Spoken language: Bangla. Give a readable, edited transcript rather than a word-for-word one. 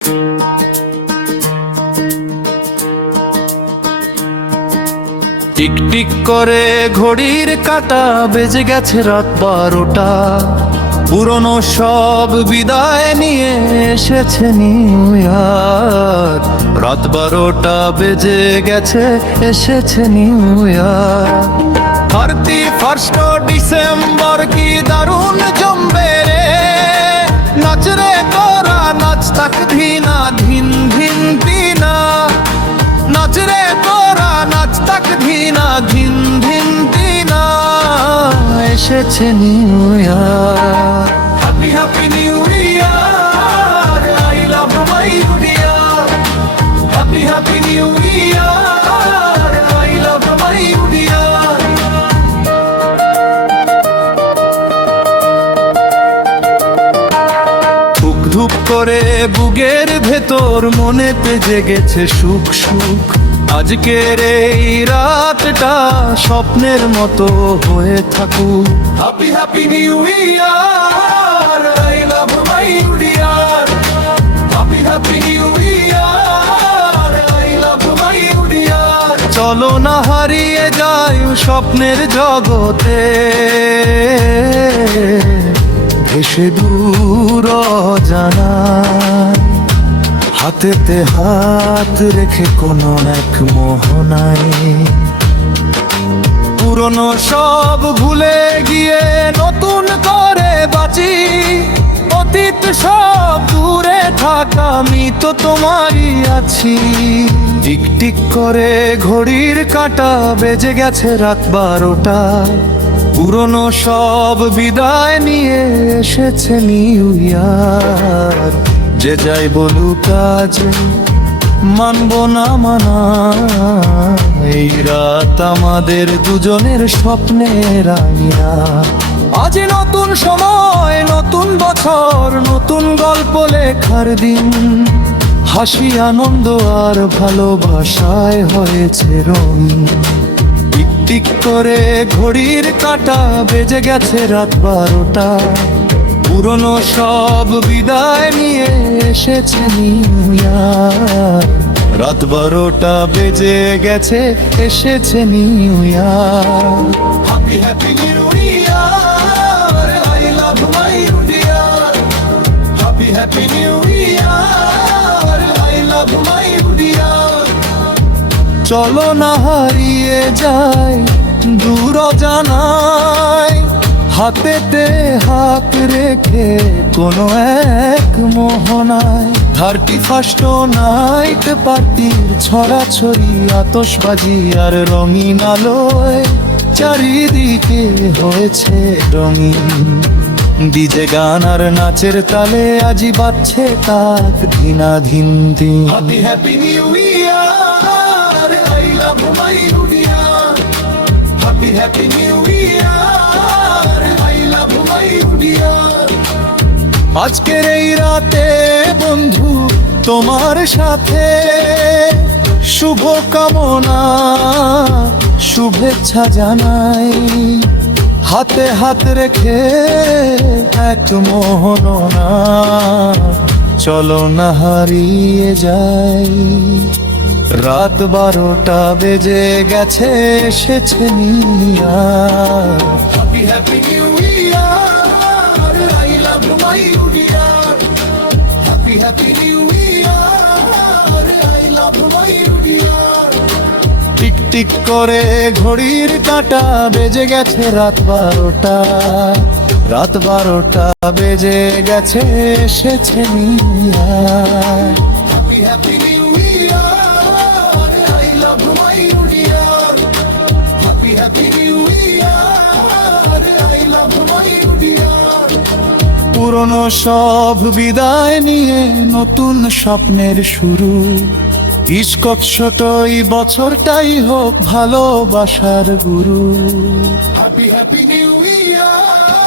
টিক টিক করে ঘড়ির কাঁটা বেজে গেছে রাত 12টা। পুরনো সব বিদায় নিয়ে এসেছে নিউ ইয়ার। রাত 12টা বেজে গেছে, এসেছে নিউ ইয়ার। 31 ডিসেম্বর কি দারুণ জমবে রে। নাচ রে তোরা নাচ, তাক ধিনা ধিন ধিন দিনা। নাচ রে তোরা নাচ, তাক ধিনা ধিন ধিন দিনা। এসেছে new year. Happy happy new year, I love my dear. Happy happy new year, I love my dear. ধুক ধুক করে বুকের ভেতর মনেতে জেগেছে সুখ সুখ। আজকের এই রাতটা স্বপ্নের মতো হয়ে থাকুক। Happy happy new year, I love my dear. Happy happy new year, I love my deer. চলো না হারিয়ে যাই স্বপ্নের জগতে, ভেসে দূর অজানা। হাতেতে হাত রেখে কোনো এক মোহনায় পুরনো সব ভুলে গিয়ে নতুন করে বাঁচি। অতীত সব দূরে থাকা, আমি তো তোমারই আছি। টিক টিক করে ঘড়ির কাঁটা বেজে গেছে রাত 12টা। পুরনো সব বিদায় নিয়ে এসেছে নিউ ইয়ার। যে যাই বলুক আজ মানব না মানা। এই রাত আমাদের দুজনের স্বপ্নের আইনা। আজ নতুন সময়, নতুন বছর, নতুন গল্প লেখার দিন। হাসি আনন্দ আর ভালোবাসায় হয়েছে রঙিন। টিক টিক করে ঘড়ির কাঁটা বেজে গেছে রাত 12টা। পুরনো সব বিদায় নিয়ে এসেছে নিউ ইয়ার। রাত 12টা বেজে গেছে, এসেছে new year. Happy happy new year, I love my dear. Happy happy new year, I love my deer. চলো না হারিয়ে যাই দূর জানাই। হাতেতে হাত রেখে কোনো এক মোহনায়। 31 নাইট পার্টির ছড়াছড়ি আতশবাজি আর রঙিন আলোয় চারিদিকে হয়েছে রঙিন। ডিজে গান আর নাচের তালে আজি বাজছে তাক ধিনা ধিন দিন। Happy happy new year, I love my dear. Happy happy new year, I love my deer. আজকের এই রাতে বন্ধু তোমার সাথে শুভ কামনা শুভেচ্ছা জানাই। হাতে হাত রেখে এক মোহনা, চলো না হারিয়ে যাই। রাত 12টা বেজে গেছে, এসেছে new year. Happy happy new year, I love my dear. Happy happy new year, I love my deer. Tick tick করে ঘড়ির কাঁটা বেজে গেছে রাত 12টা। রাত 12টা বেজে গেছে, এসেছে new year. Happy happy new year, I love my dear. Happy happy new year, I love my deer. পুরনো সব বিদায় নিয়ে নতুন স্বপ্নের শুরু। ইস্কটশটই বছরটাই হোক ভালোবাসার গুরু। হ্যাপি হ্যাপি নিউ ইয়ার।